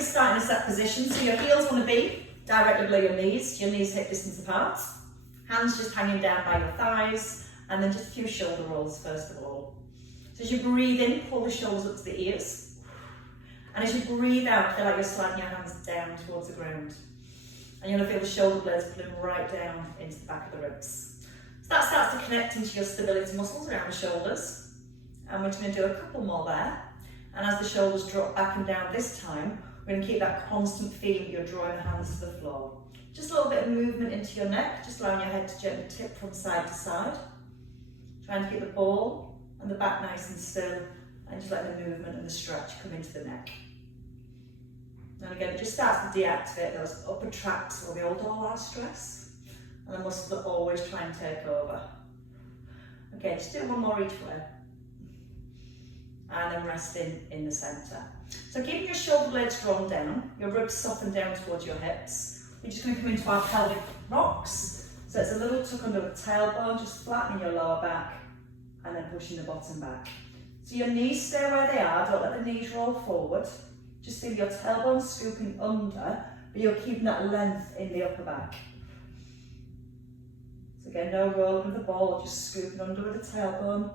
we start in a set position. So your heels want to be directly below your knees hip distance apart. Hands just hanging down by your thighs, and then just a few shoulder rolls first of all. So as you breathe in, pull the shoulders up to the ears. And as you breathe out, feel like you're sliding your hands down towards the ground. And you're going to feel the shoulder blades pulling right down into the back of the ribs. So that starts to connect into your stability muscles around the shoulders. And we're just going to do a couple more there. And as the shoulders drop back and down this time, we're going to keep that constant feeling you're drawing the hands to the floor. Just a little bit of movement into your neck, just allowing your head to gently tip from side to side. Trying to keep the ball and the back nice and still, and just let the movement and the stretch come into the neck. And again, it just starts to deactivate those upper tracts where we hold all our stress, and the muscles that always try and take over. Okay, just do one more each way. And then resting in the centre. So keeping your shoulder blades drawn down, your ribs soften down towards your hips. We're just going to come into our pelvic rocks. So it's a little tuck under the tailbone, just flattening your lower back and then pushing the bottom back. So your knees stay where they are, don't let the knees roll forward. Just feel your tailbone scooping under, but you're keeping that length in the upper back. So again, no rolling with the ball, just scooping under with the tailbone.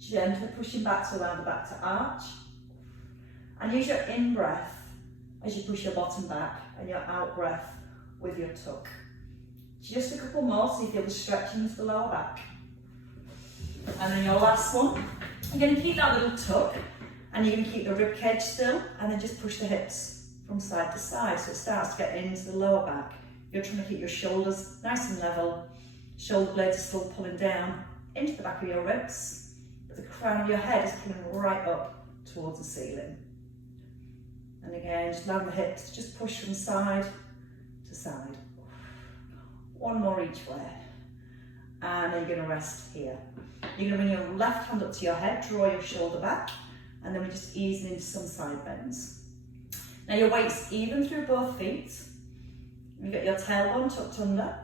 Gently pushing back to allow the back to arch. And use your in-breath as you push your bottom back and your out-breath with your tuck. Just a couple more so you feel the stretching into the lower back. And then your last one, you're going to keep that little tuck and you're going to keep the rib cage still and then just push the hips from side to side so it starts to get into the lower back. You're trying to keep your shoulders nice and level. Shoulder blades are still pulling down into the back of your ribs. The crown of your head is pulling right up towards the ceiling. And again, just allowing the hips to just push from side to side. One more each way. And then you're going to rest here. You're going to bring your left hand up to your head, draw your shoulder back, and then we're just easing into some side bends. Now your weight's even through both feet. You've got your tailbone tucked under,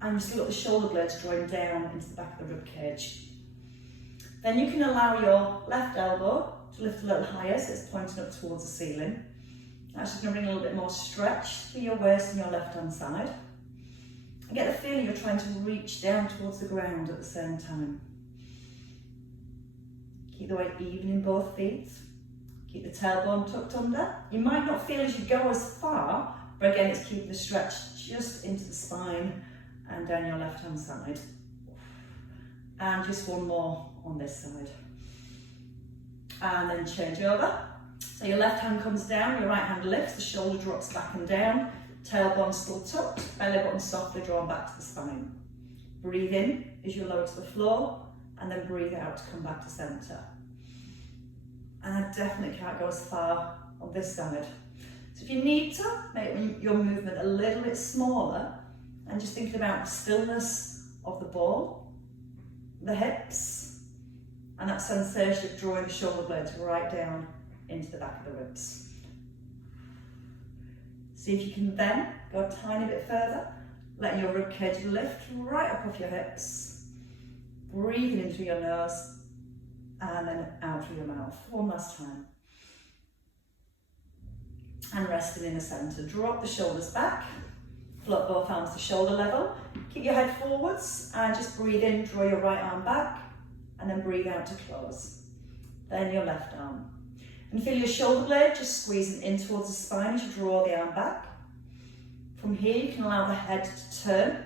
and you've still got the shoulder blades drawing down into the back of the rib cage. Then you can allow your left elbow to lift a little higher so it's pointing up towards the ceiling. That's just going to bring a little bit more stretch to your waist and your left hand side. And get the feeling you're trying to reach down towards the ground at the same time. Keep the weight even in both feet. Keep the tailbone tucked under. You might not feel as you go as far, but again it's keeping the stretch just into the spine and down your left hand side. And just one more on this side. And then change over. So your left hand comes down, your right hand lifts, the shoulder drops back and down, tailbone still tucked, belly button softly drawn back to the spine. Breathe in as you lower to the floor, and then breathe out to come back to centre. And I definitely can't go as far on this side. So if you need to, make your movement a little bit smaller, and just thinking about the stillness of the ball, the hips, and that sensation of drawing the shoulder blades right down into the back of the ribs. See if you can then go a tiny bit further, letting your rib cage lift right up off your hips, breathing in through your nose, and then out through your mouth. One last time. And resting in the centre. Drop the shoulders back, float both arms to shoulder level. Keep your head forwards and just breathe in, draw your right arm back, and then breathe out to close. Then your left arm. And feel your shoulder blade just squeezing in towards the spine as you draw the arm back. From here you can allow the head to turn,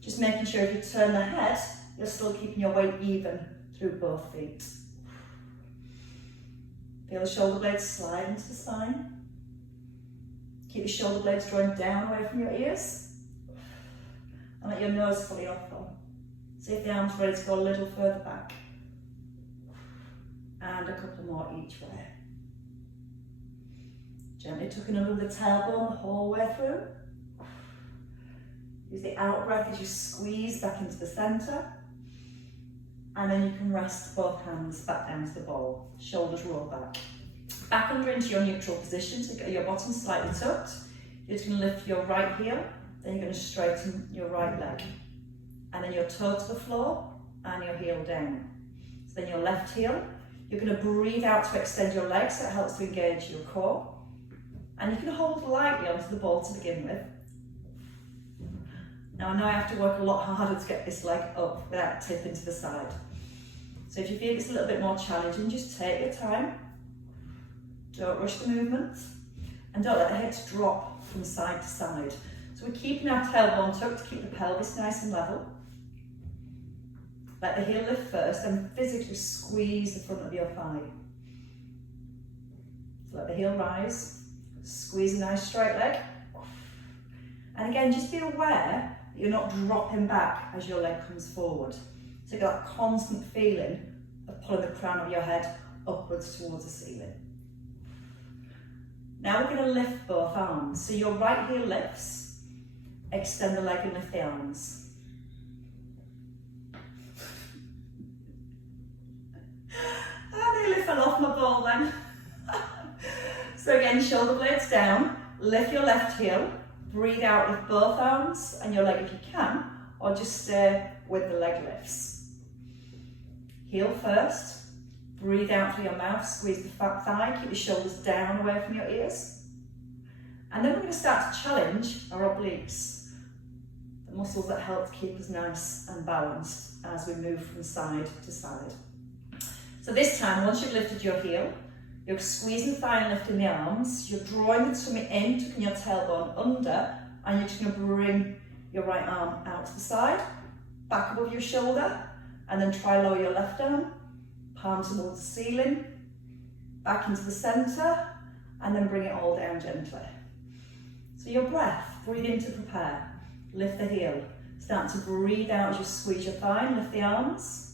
just making sure if you turn the head, you're still keeping your weight even through both feet. Feel the shoulder blades slide into the spine. Keep the shoulder blades drawing down away from your ears. And let your nose fully open. See if the arms ready to go a little further back. And a couple more each way. Gently tucking under the tailbone the whole way through. Use the out breath as you squeeze back into the centre. And then you can rest both hands back down to the ball. Shoulders roll back. Back under into your neutral position, so get your bottom slightly tucked. You're just going to lift your right heel, then you're going to straighten your right leg. And then your toe to the floor and your heel down. So then your left heel, you're going to breathe out to extend your legs, so it helps to engage your core. And you can hold lightly onto the ball to begin with. Now I know I have to work a lot harder to get this leg up without tipping to the side. So if you feel it's a little bit more challenging, just take your time. Don't rush the movement. And don't let the head drop from side to side. So we're keeping our tailbone tucked to keep the pelvis nice and level. Let the heel lift first and physically squeeze the front of your thigh. So let the heel rise, squeeze a nice straight leg. And again, just be aware that you're not dropping back as your leg comes forward. So you get that constant feeling of pulling the crown of your head upwards towards the ceiling. Now we're going to lift both arms. So your right heel lifts, extend the leg and lift the arms. I nearly fell off my ball then. So again, shoulder blades down, lift your left heel, breathe out with both arms and your leg if you can, or just stay with the leg lifts. Heel first, breathe out through your mouth, squeeze the fat thigh, keep your shoulders down away from your ears. And then we're going to start to challenge our obliques, the muscles that help to keep us nice and balanced as we move from side to side. So this time, once you've lifted your heel, you're squeezing the thigh and lifting the arms, you're drawing the tummy in, tucking your tailbone under, and you're just going to bring your right arm out to the side, back above your shoulder, and then try lower your left arm, palm towards the ceiling, back into the centre, and then bring it all down gently. So your breath, breathe in to prepare, lift the heel, start to breathe out as you squeeze your thigh and lift the arms.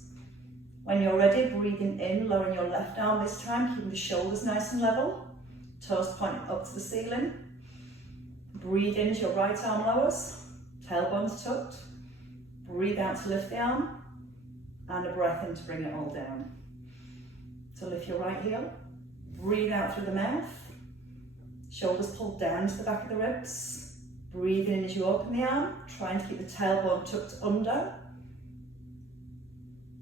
When you're ready, breathing in, lowering your left arm this time, keeping the shoulders nice and level, toes pointing up to the ceiling. Breathe in as your right arm lowers, tailbone's tucked. Breathe out to lift the arm, and a breath in to bring it all down. So lift your right heel, breathe out through the mouth, shoulders pulled down to the back of the ribs. Breathe in as you open the arm, trying to keep the tailbone tucked under.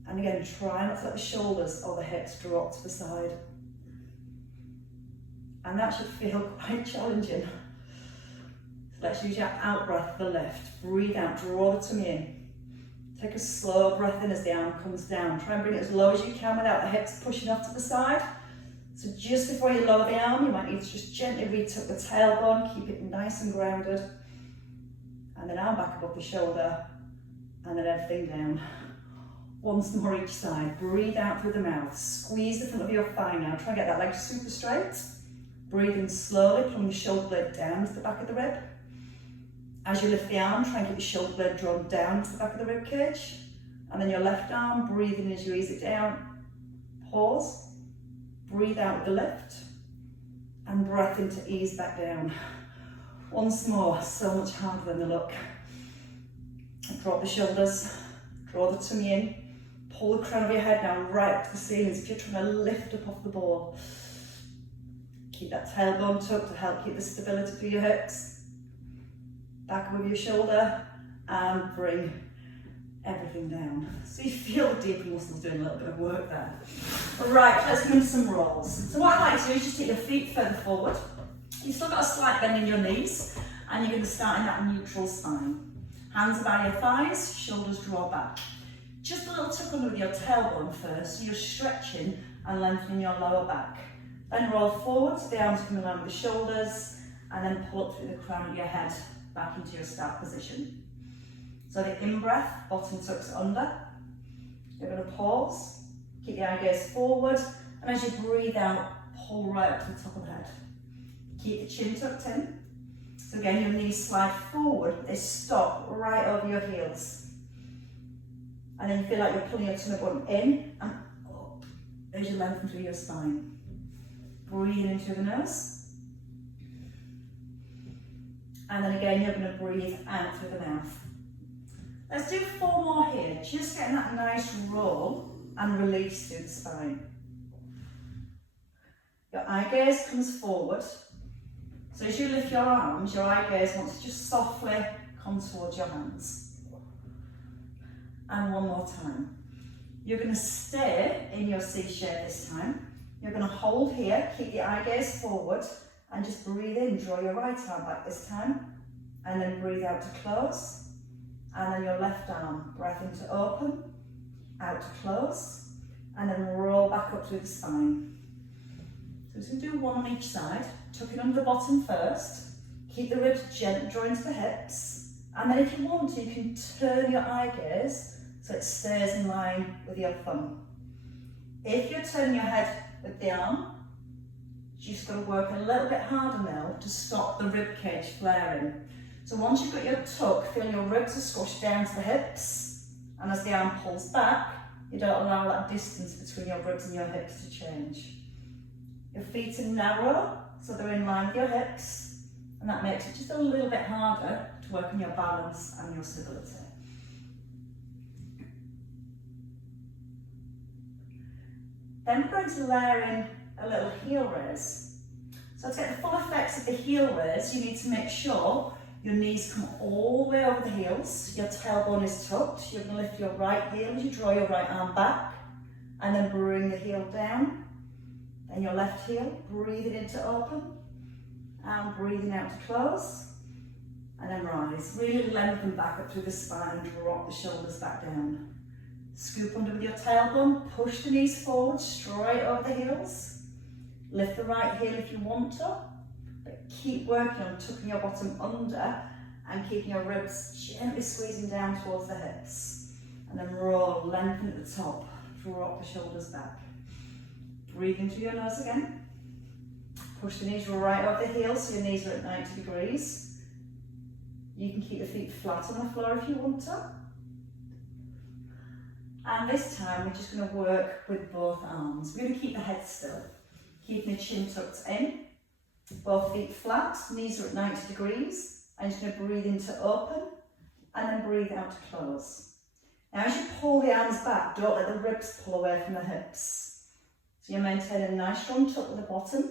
And again, try not to let the shoulders or the hips drop to the side. And that should feel quite challenging. So let's use your out breath for the lift. Breathe out, draw the tummy in. Take a slow breath in as the arm comes down. Try and bring it as low as you can without the hips pushing off to the side. So just before you lower the arm, you might need to just gently retuck the tailbone, keep it nice and grounded. And then arm back above the shoulder, and then everything down. Once more each side. Breathe out through the mouth. Squeeze the front of your thigh now. Try and get that leg super straight. Breathe in slowly, pulling the shoulder blade down to the back of the rib. As you lift the arm, try and keep the shoulder blade drawn down to the back of the rib cage. And then your left arm, breathe in as you ease it down. Pause. Breathe out with the lift. And breath in to ease back down. Once more, so much harder than the look. Drop the shoulders, draw the tummy in. Pull the crown of your head down right up to the ceiling as if you're trying to lift up off the ball. Keep that tailbone tucked to help keep the stability through your hips. Back above your shoulder and bring everything down. So you feel the deeper muscles doing a little bit of work there. Right, let's go into some rolls. So what I like to do is just take your feet further forward. You've still got a slight bend in your knees and you're going to start in that neutral spine. Hands about your thighs, shoulders draw back. Just a little tuck under with your tailbone first, so you're stretching and lengthening your lower back. Then roll forward, so the arms come in line with the shoulders, and then pull up through the crown of your head back into your start position. So the in-breath, bottom tucks under. You're going to pause, keep the eye gaze forward, and as you breathe out, pull right up to the top of the head. Keep the chin tucked in. So again, your knees slide forward, but they stop right over your heels. And then you feel like you're pulling your tummy button in and up as you lengthen through your spine. Breathe in through the nose. And then again, you're going to breathe out through the mouth. Let's do 4 more here, just getting that nice roll and release through the spine. Your eye gaze comes forward. So as you lift your arms, your eye gaze wants to just softly come towards your hands. And one more time. You're going to stay in your C shape this time. You're going to hold here, keep the eye gaze forward, And just breathe in, draw your right arm back this time. And then breathe out to close. And then your left arm, breath in to open, out to close. And then roll back up through the spine. So we're just going to do one on each side. Tuck in under the bottom first. Keep the ribs gently drawing to the hips. And then if you want to, you can turn your eye gaze so it stays in line with your thumb. If you're turning your head with the arm, you've just got to work a little bit harder now to stop the rib cage flaring. So once you've got your tuck, feel your ribs are squashed down to the hips, and as the arm pulls back, you don't allow that distance between your ribs and your hips to change. Your feet are narrow, so they're in line with your hips, and that makes it just a little bit harder to work on your balance and your stability. Then we're going to layer in a little heel raise. So to get the full effects of the heel raise, you need to make sure your knees come all the way over the heels, your tailbone is tucked, you're going to lift your right heel as you draw your right arm back, and then bring the heel down, then your left heel, breathing in to open, and breathing out to close, and then rise. Really lengthen back up through the spine, drop the shoulders back down. Scoop under with your tailbone, push the knees forward, straight over the heels. Lift the right heel if you want to, but keep working on tucking your bottom under and keeping your ribs gently squeezing down towards the hips. And then roll, lengthen at the top, drop the shoulders back. Breathe in through your nose again. Push the knees right over the heels so your knees are at 90 degrees. You can keep the feet flat on the floor if you want to. And this time we're just going to work with both arms. We're going to keep the head still, keeping the chin tucked in, both feet flat, knees are at 90 degrees. I'm just going to breathe in to open and then breathe out to close. Now as you pull the arms back, don't let the ribs pull away from the hips. So you're maintaining a nice strong tuck at the bottom.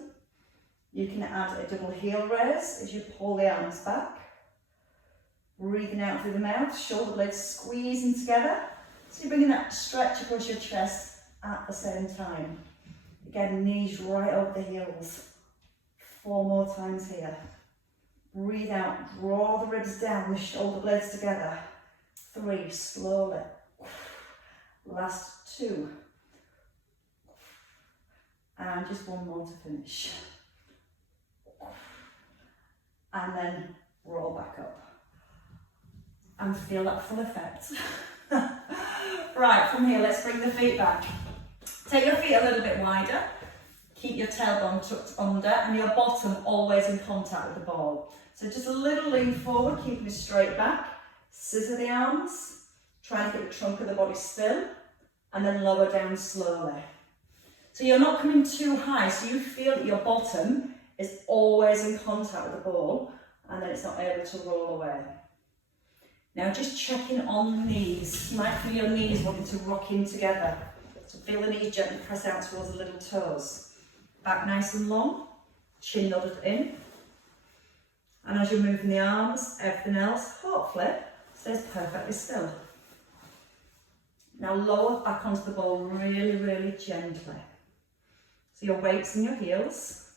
You can add a double heel raise as you pull the arms back. Breathing out through the mouth, shoulder blades squeezing together. So you're bringing that stretch across your chest at the same time. Again, knees right over the heels. 4 more times here. Breathe out, draw the ribs down, the shoulder blades together. 3, slowly. Last 2. And just 1 more to finish. And then roll back up. And feel that full effect. Right, from here, let's bring the feet back. Take your feet a little bit wider. Keep your tailbone tucked under and your bottom always in contact with the ball. So just a little lean forward, keeping it straight back. Scissor the arms. Try and get the trunk of the body still. And then lower down slowly. So you're not coming too high, so you feel that your bottom is always in contact with the ball and then it's not able to roll away. Now just checking on the knees. You might feel your knees wanting to rock in together. So feel the knees gently press out towards the little toes. Back nice and long, chin nodded in. And as you're moving the arms, everything else, hopefully, stays perfectly still. Now lower back onto the ball really, really gently. So your weight's in your heels.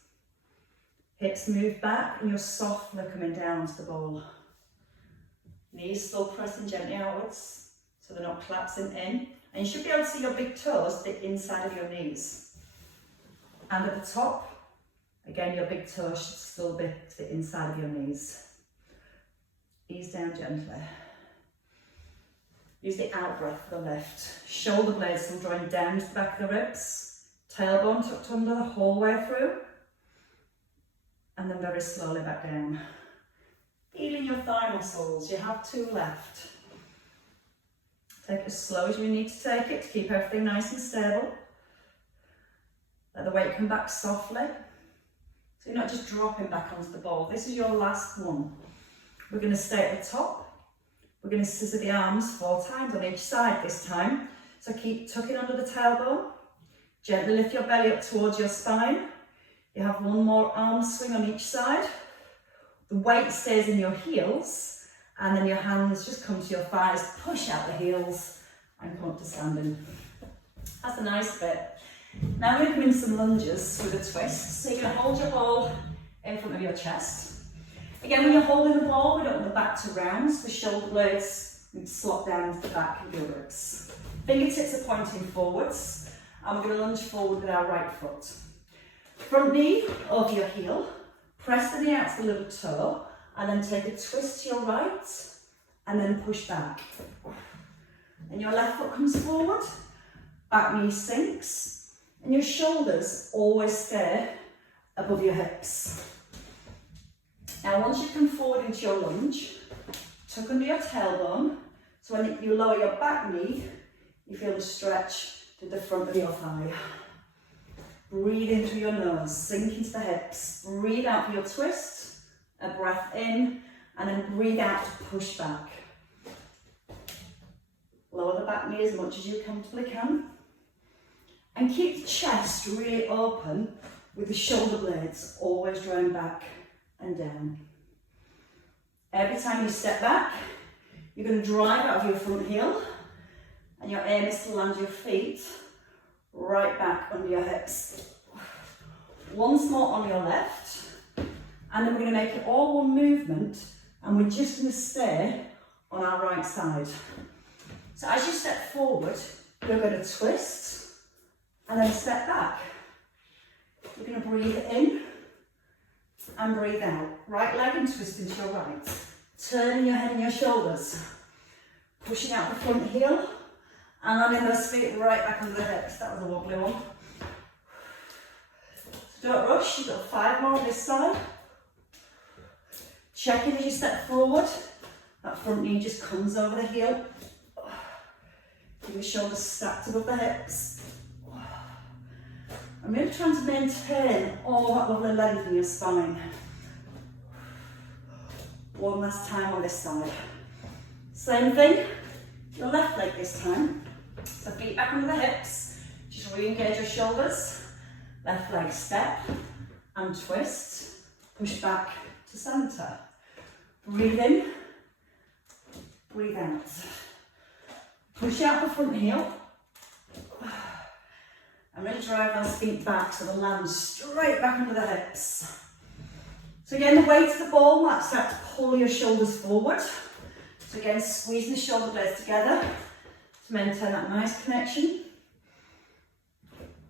Hips move back and you're softly coming down onto the ball. Knees still pressing gently outwards, so they're not collapsing in. And you should be able to see your big toes, the inside of your knees. And at the top, again, your big toes should still be to the inside of your knees. Ease down gently. Use the out breath for the lift. Shoulder blades still drawing down to the back of the ribs. Tailbone tucked under the whole way through. And then very slowly back down. Feeling your thigh muscles, you have 2 left. Take it as slow as you need to take it to keep everything nice and stable. Let the weight come back softly. So you're not just dropping back onto the ball. This is your last one. We're going to stay at the top. We're going to scissor the arms 4 times on each side this time. So keep tucking under the tailbone. Gently lift your belly up towards your spine. You have 1 more arm swing on each side. The weight stays in your heels, and then your hands just come to your thighs, push out the heels, and come up to standing. That's the nice bit. Now we're going to come in some lunges with a twist. So you're going to hold your ball in front of your chest. Again, when you're holding the ball, we don't want the back to round, so the shoulder blades need to slot down to the back of your ribs. Fingertips are pointing forwards, and we're going to lunge forward with our right foot. Front knee over your heel, press the knee out to the little toe, and then take a twist to your right, and then push back. And your left foot comes forward, back knee sinks, and your shoulders always stay above your hips. Now once you come forward into your lunge, tuck under your tailbone, so when you lower your back knee, you feel the stretch to the front of your thigh. Breathe in through your nose, sink into the hips, breathe out for your twist, a breath in, and then breathe out to push back. Lower the back knee as much as you comfortably can, and keep the chest really open with the shoulder blades always drawing back and down. Every time you step back, you're going to drive out of your front heel, and your aim is to land your feet right back under your hips. Once more on your left, and then we're going to make it all one movement, and we're just going to stay on our right side. So as you step forward, you're going to twist and then step back. You're going to breathe in and breathe out. Right leg and twist into your right. Turning your head and your shoulders. Pushing out the front heel and landing those feet right back under the hips. That was a wobbly one. So don't rush, you've got 5 more on this side. Check in as you step forward. That front knee just comes over the heel. Keep your shoulders stacked above the hips. I'm really trying to maintain all that lovely length in your spine. One last time on this side. Same thing, your left leg this time. So feet back under the hips, just re-engage your shoulders. Left leg step and twist, push back to centre. Breathe in, breathe out. Push out the front heel. And really drive those feet back so they land straight back under the hips. So again, the weight of the ball might start to pull your shoulders forward. So again, squeezing the shoulder blades together to maintain that nice connection.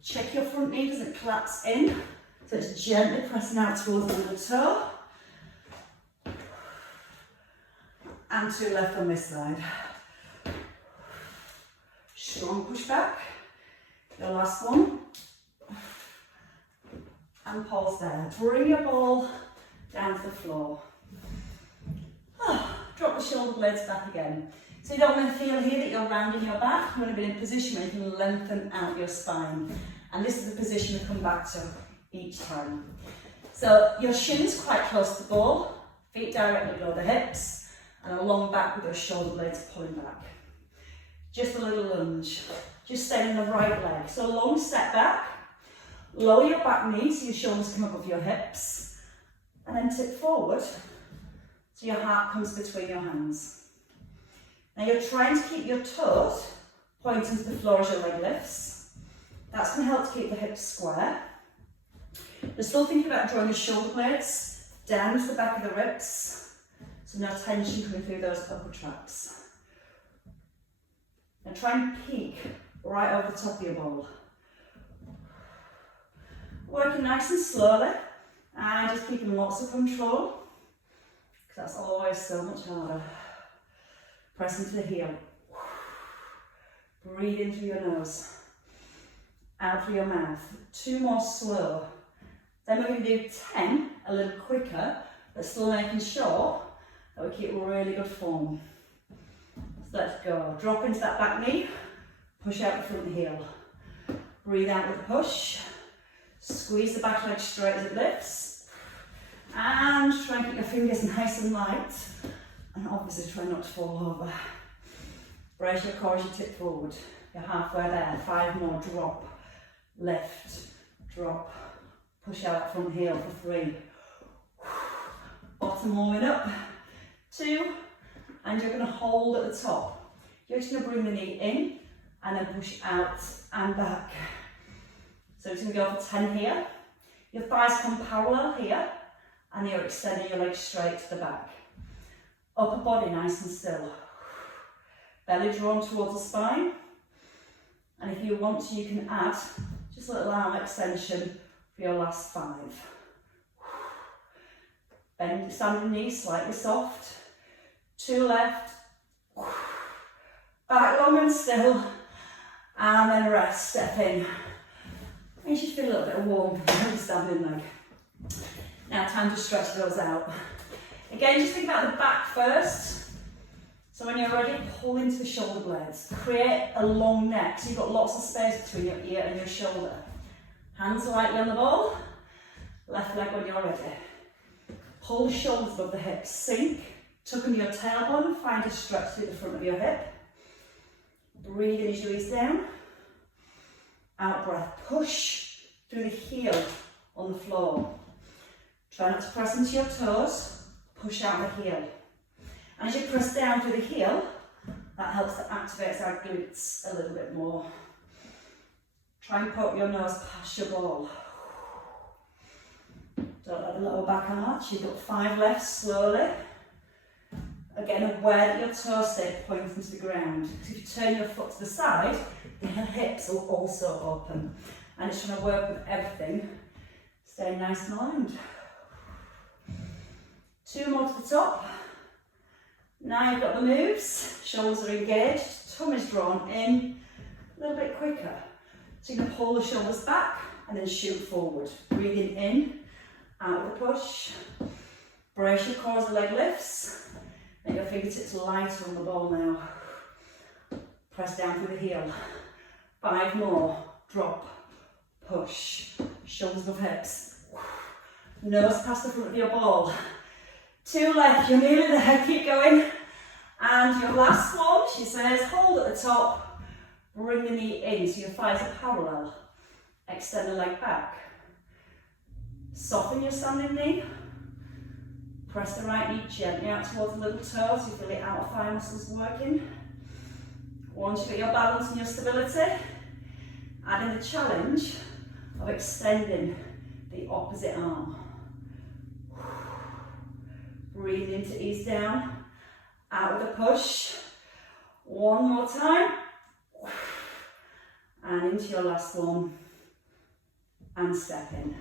Check your front knee doesn't collapse in, so it's gently pressing out towards the little toe. And to left on this side. Strong push back. The last one. And pulse there. Bring your ball down to the floor. Drop the shoulder blades back again. So you don't want to feel here that you're rounding your back. You want to be in a position where you can lengthen out your spine. And this is the position we come back to each time. So your shins quite close to the ball, feet directly below the hips, and a long back with those shoulder blades pulling back. Just a little lunge. Just stay in the right leg. So long step back, lower your back knee so your shoulders come above your hips, and then tip forward so your heart comes between your hands. Now you're trying to keep your toes pointing to the floor as your leg lifts. That's going to help to keep the hips square. You're still thinking about drawing the shoulder blades down to the back of the ribs, so no tension coming through those upper traps. Now try and peak right over the top of your ball. Working nice and slowly, and just keeping lots of control, because that's always so much harder. Press into the heel. Breathe in through your nose. Out through your mouth. 2 more slow. Then we're going to do 10 a little quicker, but still making sure that we keep really good form. So let's go. Drop into that back knee. Push out the front heel. Breathe out with a push. Squeeze the back leg straight as it lifts. And try and keep your fingers nice and light. And obviously try not to fall over. Brace your core as you tip forward. You're halfway there. 5 more. Drop. Lift. Drop. Push out front heel for 3. Bottom warming up. 2. And you're going to hold at the top. You're just going to bring the knee in and then push out and back. So it's going to go for 10 here. Your thighs come parallel here and you're extending your legs straight to the back. Upper body nice and still. Belly drawn towards the spine. And if you want to, you can add just a little arm extension for your last 5. Bend your standing knees slightly soft. 2 left. Back long and still. And then rest, step in. You should feel a little bit of warmth in your standing leg. Now time to stretch those out. Again, just think about the back first. So when you're ready, pull into the shoulder blades. Create a long neck, so you've got lots of space between your ear and your shoulder. Hands lightly on the ball. Left leg when you're ready. Pull the shoulders above the hips. Sink, tuck under your tailbone, find a stretch through the front of your hip. Breathe in as you ease down. Out breath, push through the heel on the floor. Try not to press into your toes, push out the heel. And as you press down through the heel, that helps to activate our glutes a little bit more. Try and poke your nose past your ball. Don't let the lower back arch, you've got 5 left, slowly. Again, aware that your toes stay pointing to the ground. So if you turn your foot to the side, the hips will also open. And it's trying to work with everything. Stay nice and aligned. 2 more to the top. Now you've got the moves. Shoulders are engaged, tummy's drawn in. A little bit quicker. So you're going to pull the shoulders back and then shoot forward. Breathing in, out the push. Brace your core as the leg lifts. Make your fingertips lighter on the ball now. Press down through the heel. 5 more. Drop. Push. Shoulders above hips. Nose past the front of your ball. 2 left. You're nearly there. Keep going. And your last one, she says, hold at the top. Bring the knee in so your thighs are parallel. Extend the leg back. Soften your standing knee. Press the right knee gently out towards the little toe so you feel the outer thigh muscles working. Once you've got your balance and your stability, add in the challenge of extending the opposite arm. Breathe in to ease down, out with a push. 1 more time. And into your last one. And step in.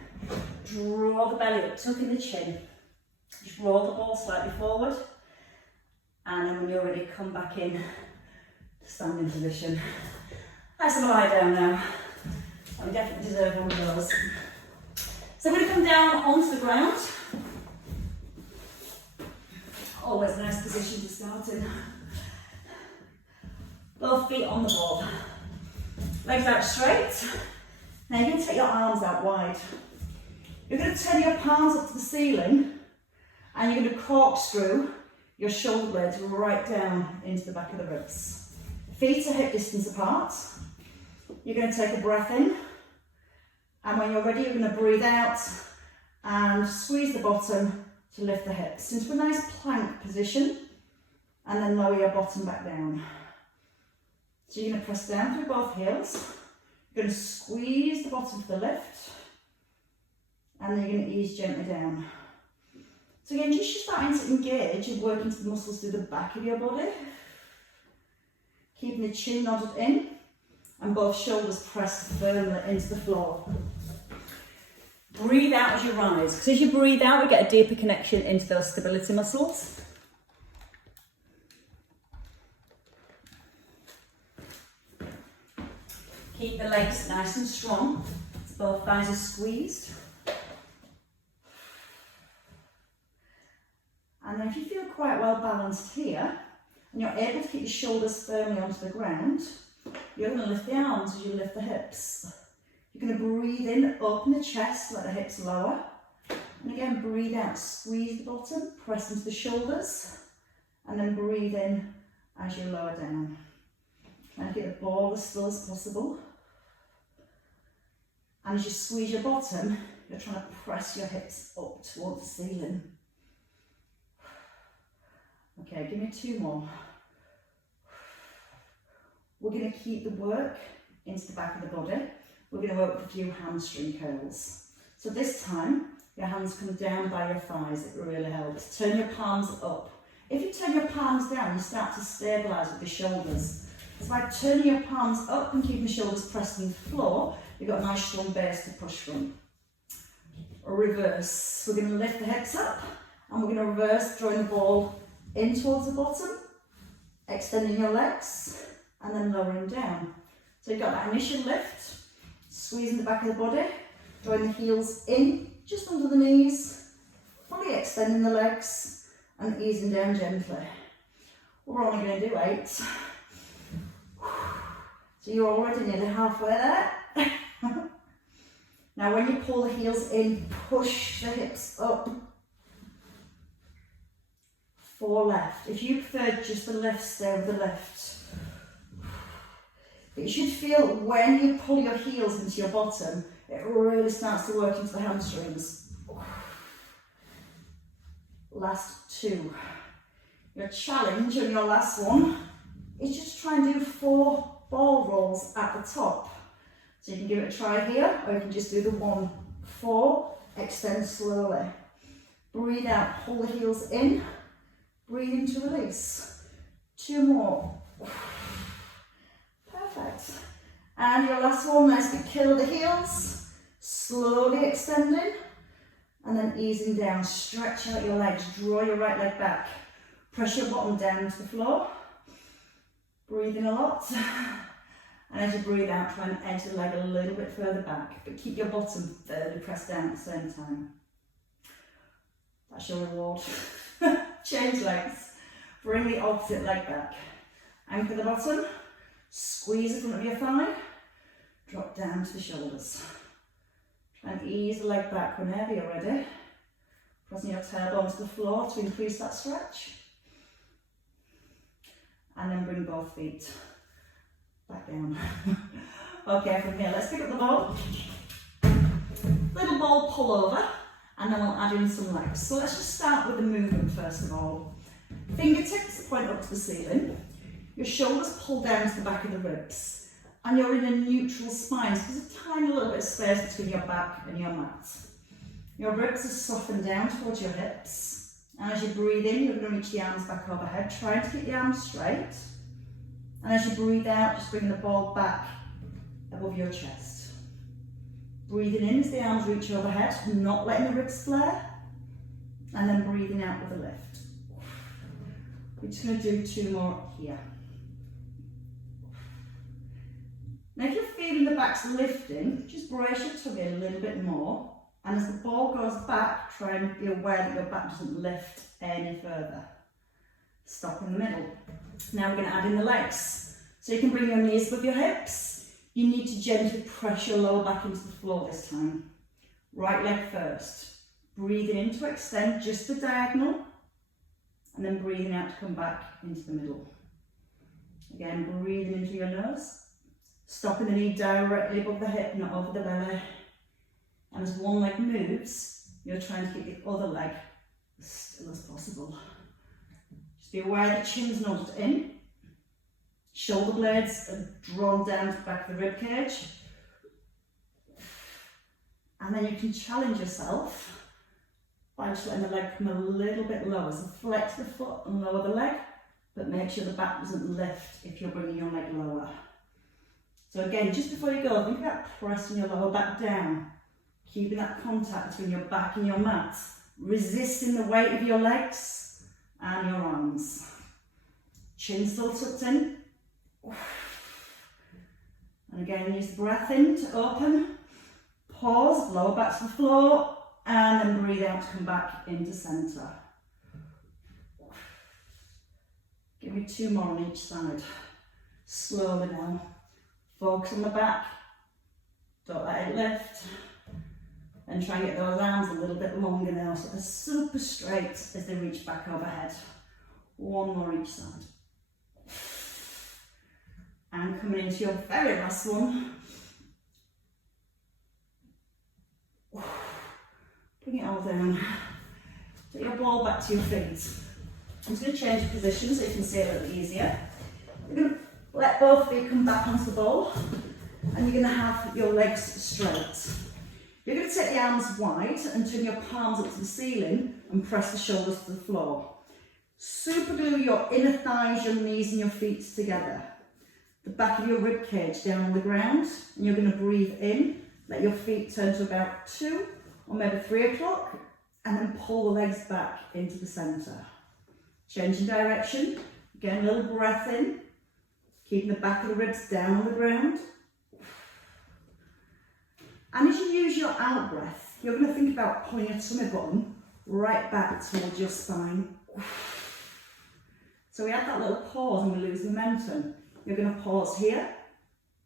Draw the belly up, tuck in the chin. Just roll the ball slightly forward, and then when you're ready, come back in to standing position. Nice and lie down now. We definitely deserve one of those. So we're going to come down onto the ground. Always a nice position to start in. Both feet on the ball. Legs out straight. Now you're going to take your arms out wide. You're going to turn your palms up to the ceiling. And you're going to corkscrew your shoulder blades right down into the back of the ribs. Feet are hip distance apart. You're going to take a breath in. And when you're ready, you're going to breathe out and squeeze the bottom to lift the hips into a nice plank position. And then lower your bottom back down. So you're going to press down through both heels. You're going to squeeze the bottom for the lift. And then you're going to ease gently down. So again, just you're starting to engage and work into the muscles through the back of your body. Keeping the chin nodded in and both shoulders pressed firmly into the floor. Breathe out as you rise. Because as you breathe out, we get a deeper connection into those stability muscles. Keep the legs nice and strong. So both thighs are squeezed. And then if you feel quite well balanced here, and you're able to keep your shoulders firmly onto the ground, you're going to lift the arms as you lift the hips. You're going to breathe in, open the chest, let the hips lower. And again, breathe out, squeeze the bottom, press into the shoulders, and then breathe in as you lower down. Try and get the ball as still as possible. And as you squeeze your bottom, you're trying to press your hips up towards the ceiling. Okay, give me 2 more. We're going to keep the work into the back of the body. We're going to work with a few hamstring curls. So this time, Your hands come down by your thighs, it really helps. Turn your palms up. If you turn your palms down, you start to stabilise with the shoulders. So by turning your palms up and keeping the shoulders pressed into the floor, you've got a nice strong base to push from. Reverse. We're going to lift the hips up and we're going to reverse, drawing the ball in towards the bottom, extending your legs and then lowering down. So you've got that initial lift, squeezing the back of the body, drawing the heels in, just under the knees, fully extending the legs and easing down gently. We're only going to do 8. So you're already nearly halfway there. Now when you pull the heels in, push the hips up. 4 left. If you prefer just the lift, stay with the lift. But you should feel when you pull your heels into your bottom, it really starts to work into the hamstrings. Last 2. Your challenge on your last one is just try and do 4 ball rolls at the top. So you can give it a try here, or you can just do the 1, 4, extend slowly. Breathe out, pull the heels in, breathe in to release. 2 more. Perfect. And your last one, nice big kill of the heels, slowly extending, and then easing down. Stretch out your legs, draw your right leg back, press your bottom down to the floor, breathe in a lot, and as you breathe out, try and edge the leg a little bit further back, but keep your bottom firmly pressed down at the same time. That's your reward. Change legs, bring the opposite leg back, anchor the bottom, squeeze the front of your thigh, drop down to the shoulders. Try and ease the leg back whenever you're ready. Pressing your tailbone to the floor to increase that stretch. And then bring both feet back down. Okay, from here, let's pick up the ball. Little ball pull over, and then we'll add in some legs. So let's just start with the movement first of all. Fingertips point up to the ceiling. Your shoulders pull down to the back of the ribs, and you're in a neutral spine, so there's a tiny little bit of space between your back and your mat. Your ribs are softened down towards your hips, and as you breathe in, you're going to reach the arms back overhead, trying to keep the arms straight, and as you breathe out, just bring the ball back above your chest. Breathing in as the arms reach overhead, not letting the ribs flare, and then breathing out with a lift. We're just going to do 2 more here. Now if you're feeling the back's lifting, just brace your tummy a little bit more, and as the ball goes back, try and be aware that your back doesn't lift any further. Stop in the middle. Now we're going to add in the legs. So you can bring your knees above your hips. You need to gently press your lower back into the floor this time. Right leg first. Breathing in to extend just the diagonal, and then breathing out to come back into the middle. Again, breathing into your nose. Stopping the knee directly above the hip, not over the belly. And as one leg moves, you're trying to keep the other leg as still as possible. Just be aware the chin's nudged in. Shoulder blades are drawn down to the back of the rib cage. And then you can challenge yourself by just letting the leg come a little bit lower. So flex the foot and lower the leg, but make sure the back doesn't lift if you're bringing your leg lower. So again, just before you go, think about pressing your lower back down, keeping that contact between your back and your mat, resisting the weight of your legs and your arms. Chin still tucked in. And again, use the breath in to open, pause, lower back to the floor, and then breathe out to come back into centre. Give me 2 more on each side. Slowly now. Focus on the back, don't let it lift, and try and get those arms a little bit longer now so they're super straight as they reach back overhead. 1 more each side. And coming into your very last one. Bring it all down. Take your ball back to your feet. I'm just going to change position so you can see it a little easier. You're going to let both feet come back onto the ball, and you're going to have your legs straight. You're going to take the arms wide and turn your palms up to the ceiling and press the shoulders to the floor. Super glue your inner thighs, your knees and your feet together. The back of your rib cage down on the ground, and you're going to breathe in. Let your feet turn to about 2 or maybe 3 o'clock, and then pull the legs back into the centre. Changing direction, again a little breath in, keeping the back of the ribs down on the ground. And as you use your out breath, you're going to think about pulling your tummy button right back towards your spine. So we add that little pause and we lose momentum. You're going to pause here,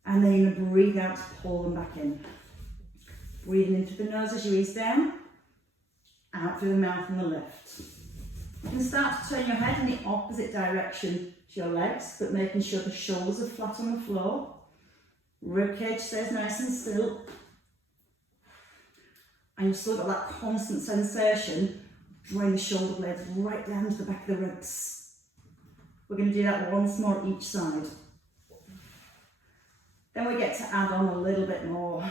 and then you're going to breathe out to pull them back in. Breathing into the nose as you ease down, out through the mouth and the lift. You can start to turn your head in the opposite direction to your legs, but making sure the shoulders are flat on the floor. Ribcage stays nice and still. And you've still got that constant sensation of drawing the shoulder blades right down to the back of the ribs. We're going to do that once more each side. Then we get to add on a little bit more.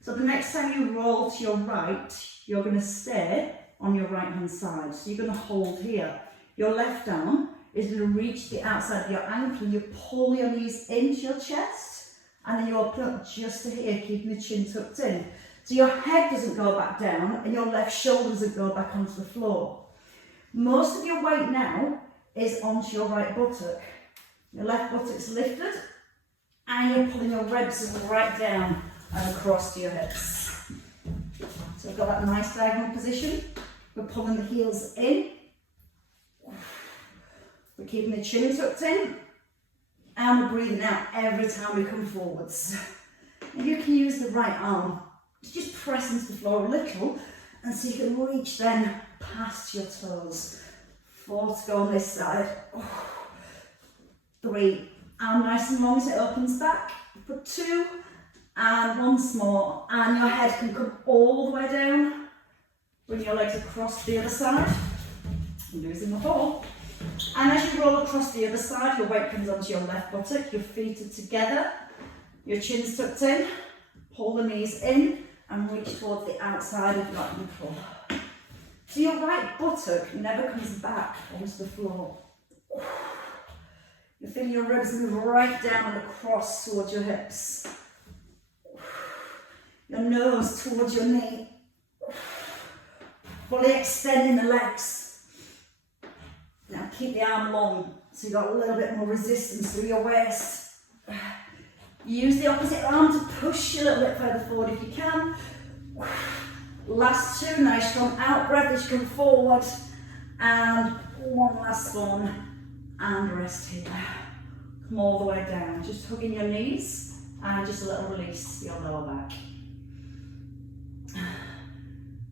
So the next time you roll to your right, you're going to stay on your right hand side. So you're going to hold here. Your left arm is going to reach the outside of your ankle, and you pull your knees into your chest, and then you open up just to here, keeping the chin tucked in. So your head doesn't go back down and your left shoulder doesn't go back onto the floor. Most of your weight now is onto your right buttock. Your left buttock's lifted, and you're pulling your ribs right down and across to your hips. So we've got that nice diagonal position. We're pulling the heels in. We're keeping the chin tucked in. And we're breathing out every time we come forwards. And you can use the right arm to just press into the floor a little, and so you can reach then past your toes. 4 to go on this side. 3, arm nice and long so it opens back. For 2, and once more, and your head can come all the way down. Bring your legs across the other side. I'm losing my ball. And as you roll across the other side, your weight comes onto your left buttock, your feet are together, your chin's tucked in, pull the knees in, and reach towards the outside of your ankle. So your right buttock never comes back onto the floor. You feel your ribs move right down and across towards your hips. Your nose towards your knee. Fully extending the legs. Now keep the arm long so you've got a little bit more resistance through your waist. Use the opposite arm to push a little bit further forward if you can. Last 2, nice strong out breath as you come forward. And one last one. And rest here. Come all the way down. Just hugging your knees and just a little release to your lower back.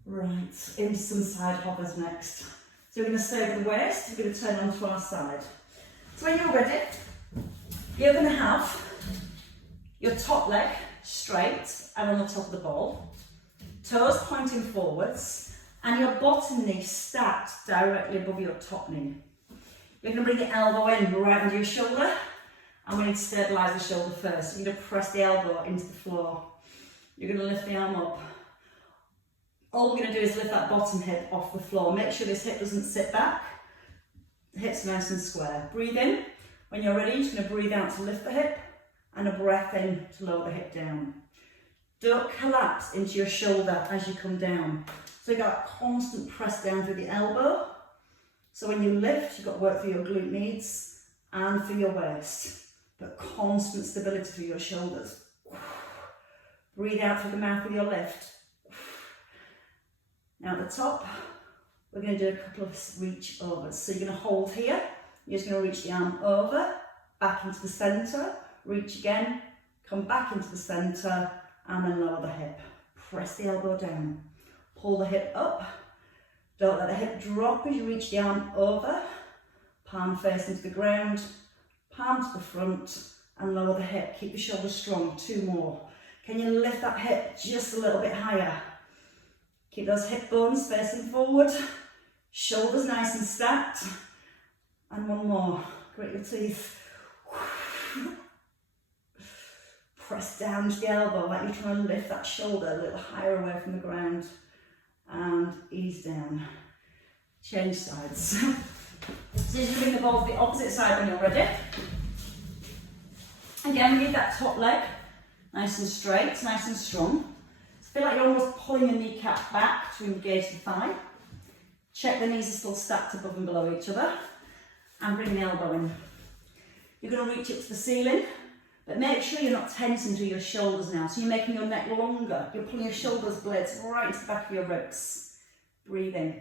Right, into some side hoppers next. So we're going to stay with the waist, we're going to turn onto our side. So when you're ready, you're going to have your top leg straight and on the top of the ball, toes pointing forwards, and your bottom knee stacked directly above your top knee. You're going to bring the elbow in right under your shoulder, and we need to stabilise the shoulder first. So you're going to press the elbow into the floor. You're going to lift the arm up. All we're going to do is lift that bottom hip off the floor. Make sure this hip doesn't sit back. The hip's nice and square. Breathe in. When you're ready, you're just going to breathe out to lift the hip, and a breath in to lower the hip down. Don't collapse into your shoulder as you come down. So you've got a constant press down through the elbow. So when you lift, you've got to work through your glute medius and through your waist, but constant stability through your shoulders. Breathe out through the mouth with your lift. Now at the top, we're going to do a couple of reach overs. So you're going to hold here, you're just going to reach the arm over, back into the centre, reach again, come back into the centre, and then lower the hip. Press the elbow down, pull the hip up, don't let the hip drop as you reach the arm over, palm face into the ground, palm to the front, and lower the hip. Keep the shoulders strong. 2 more. Can you lift that hip just a little bit higher? Keep those hip bones facing forward, shoulders nice and stacked, and 1 more. Grit your teeth. Press down to the elbow like you're trying to lift that shoulder a little higher away from the ground. And ease down. Change sides. So you bring the ball to the opposite side when you're ready. Again, we need that top leg nice and straight, nice and strong. So feel like you're almost pulling your kneecap back to engage the thigh. Check the knees are still stacked above and below each other. And bring the elbow in. You're going to reach it to the ceiling, but make sure you're not tensing through your shoulders now. So you're making your neck longer. You're pulling your shoulders blades right into the back of your ribs. Breathe in.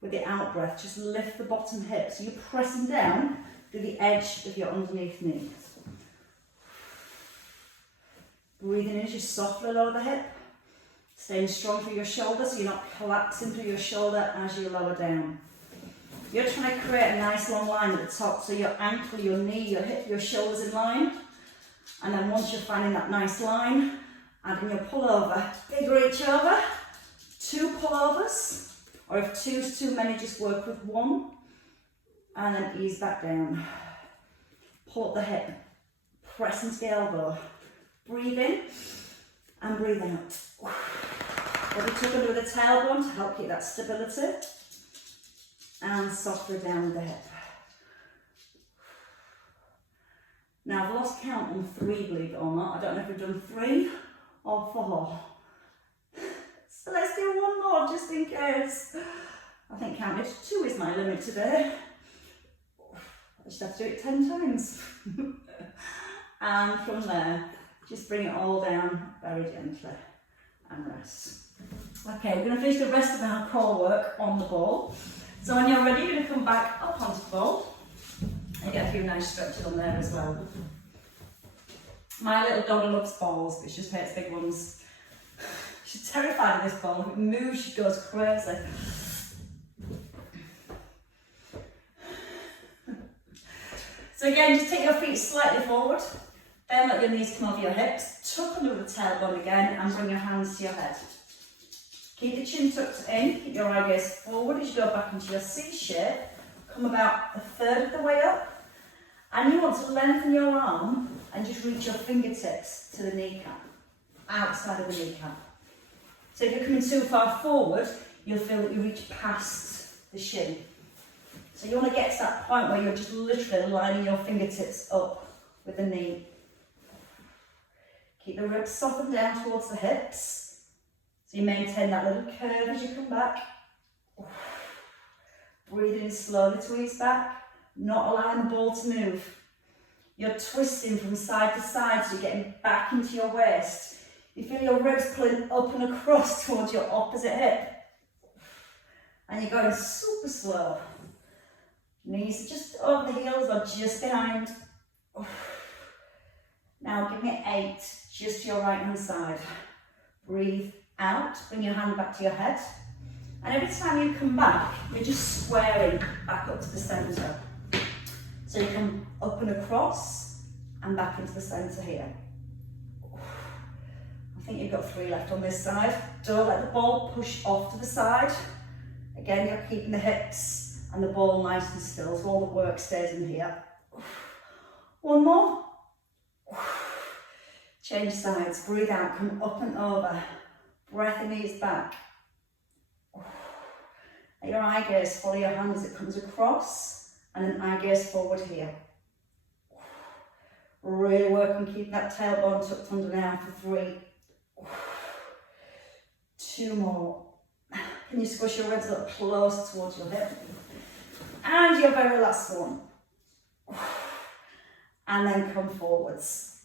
With the out breath, just lift the bottom hip. So you're pressing down to the edge of your underneath knee. Breathing in as you softly lower the hip. Staying strong through your shoulder so you're not collapsing through your shoulder as you lower down. You're trying to create a nice long line at the top so your ankle, your knee, your hip, your shoulders in line. And then once you're finding that nice line, adding your pullover, big reach over, 2 pullovers. Or if 2's too many, just work with 1. And then ease back down. Pull up the hip. Press into the elbow. Breathe in and breathe out. Body tuck under with the tailbone to help keep that stability. And softly down with the hip. Now I've lost count on 3, believe it or not. I don't know if we've done 3 or 4. So let's do 1 more just in case. I think counted 2 is my limit today. I just have to do it 10 times. And from there, just bring it all down very gently and rest. Okay, we're going to finish the rest of our core work on the ball. So when you're ready, you're going to come back up onto the ball and get a few nice stretches on there as well. My little daughter loves balls, but she just hates big ones. She's terrified of this ball. If it moves, she goes crazy. So again, just take your feet slightly forward. Then let your knees come over your hips. Tuck under the tailbone again and bring your hands to your head. Keep the chin tucked in. Keep your eye gaze forward as you go back into your C shape. Come about 1/3 of the way up. And you want to lengthen your arm and just reach your fingertips to the kneecap. Outside of the kneecap. So if you're coming too far forward, you'll feel that you reach past the shin. So you want to get to that point where you're just literally lining your fingertips up with the knee. Keep the ribs softened down towards the hips. So you maintain that little curve as you come back. Breathe in slowly to ease back, not allowing the ball to move. You're twisting from side to side, so you're getting back into your waist. You feel your ribs pulling up and across towards your opposite hip. And you're going super slow. Knees just over the heels or just behind. Now give me 8, just to your right hand side. Breathe out, bring your hand back to your head. And every time you come back, you're just squaring back up to the centre. So you come up and across and back into the centre here. I think you've got 3 left on this side. Don't let the ball push off to the side. Again, you're keeping the hips and the ball nice and still, so all the work stays in here. 1 more. Change sides, breathe out, come up and over. Breath in, ease back. Let your eye gaze follow your hand as it comes across, and then eye gaze forward here. Really work on keeping that tailbone tucked under now for 3. 2 more. Can you squish your ribs up close towards your hip? And your very last one. And then come forwards.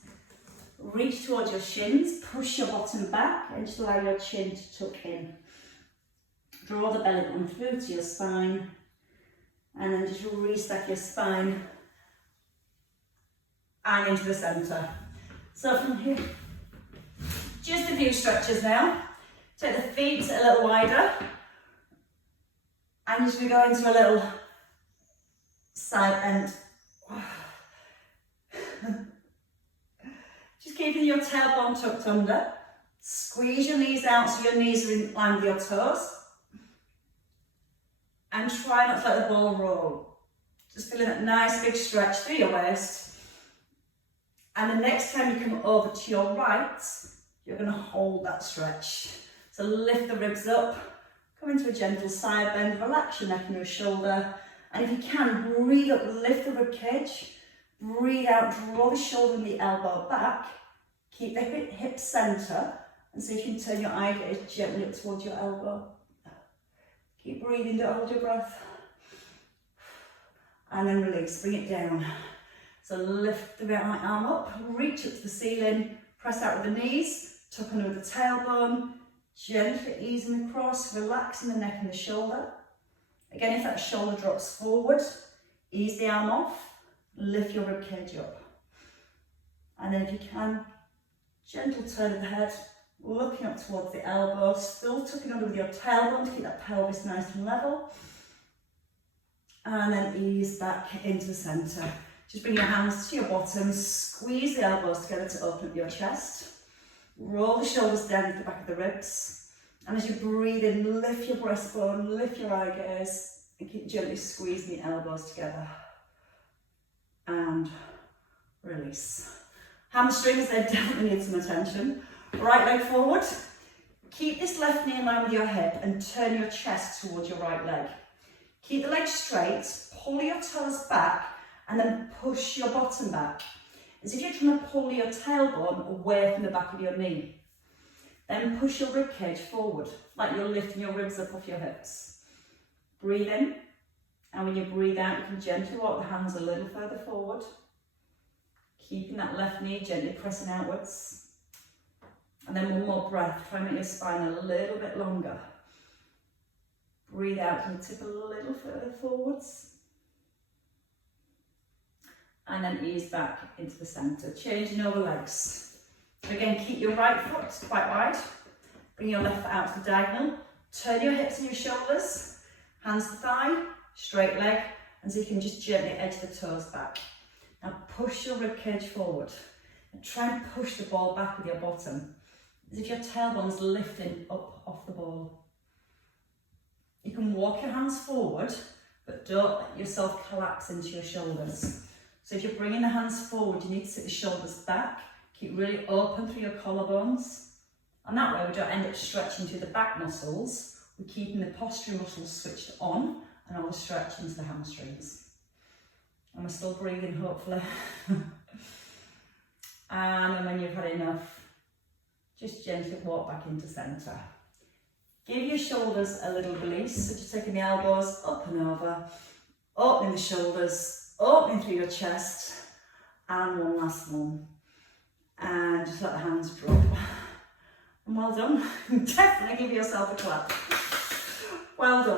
Reach towards your shins, push your bottom back, and just allow your chin to tuck in. Draw the belly button through to your spine, and then just restack your spine and into the centre. So from here, just a few stretches now. Take the feet a little wider, and just we go into a little side bend. Just keeping your tailbone tucked under. Squeeze your knees out so your knees are in line with your toes. And try not to let the ball roll. Just feeling that nice big stretch through your waist. And the next time you come over to your right, you're going to hold that stretch. So lift the ribs up, come into a gentle side bend, relax your neck and your shoulder. And if you can, breathe up, lift the rib cage, breathe out, draw the shoulder and the elbow back, keep the hip center, and see if you can turn your eye gaze gently up towards your elbow. Keep breathing, don't hold your breath. And then release, bring it down. So lift the right arm up, reach up to the ceiling, press out with the knees, tuck under with the tailbone, gently easing across, relaxing the neck and the shoulder. Again, if that shoulder drops forward, ease the arm off, lift your rib cage up. And then if you can, gentle turn of the head, looking up towards the elbow, still tucking under with your tailbone to keep that pelvis nice and level. And then ease back into the centre. Just bring your hands to your bottom, squeeze the elbows together to open up your chest. Roll the shoulders down into the back of the ribs. And as you breathe in, lift your breastbone, lift your eye gaze, and keep gently squeezing the elbows together. And release. Hamstrings, they definitely need some attention. Right leg forward. Keep this left knee in line with your hip and turn your chest towards your right leg. Keep the legs straight, pull your toes back, and then push your bottom back. As if you're trying to pull your tailbone away from the back of your knee. Then push your rib cage forward, like you're lifting your ribs up off your hips. Breathe in, and when you breathe out, you can gently walk the hands a little further forward. Keeping that left knee gently pressing outwards. And then one more breath, try and make your spine a little bit longer. Breathe out, can you tip a little further forwards? And then ease back into the centre, changing over legs. So again, keep your right foot quite wide. Bring your left foot out to the diagonal. Turn your hips and your shoulders. Hands to thigh, straight leg. And so you can just gently edge the toes back. Now push your rib cage forward. And try and push the ball back with your bottom. As if your tailbone's lifting up off the ball. You can walk your hands forward, but don't let yourself collapse into your shoulders. So if you're bringing the hands forward, you need to sit the shoulders back. Keep really open through your collarbones. And that way we don't end up stretching through the back muscles. We're keeping the postural muscles switched on and all the stretch into the hamstrings. And we're still breathing, hopefully. And then when you've had enough, just gently walk back into centre. Give your shoulders a little release, so just taking the elbows up and over, opening the shoulders, opening through your chest, and one last one. And just let the hands drop. And well done. Definitely give yourself a clap. Well done.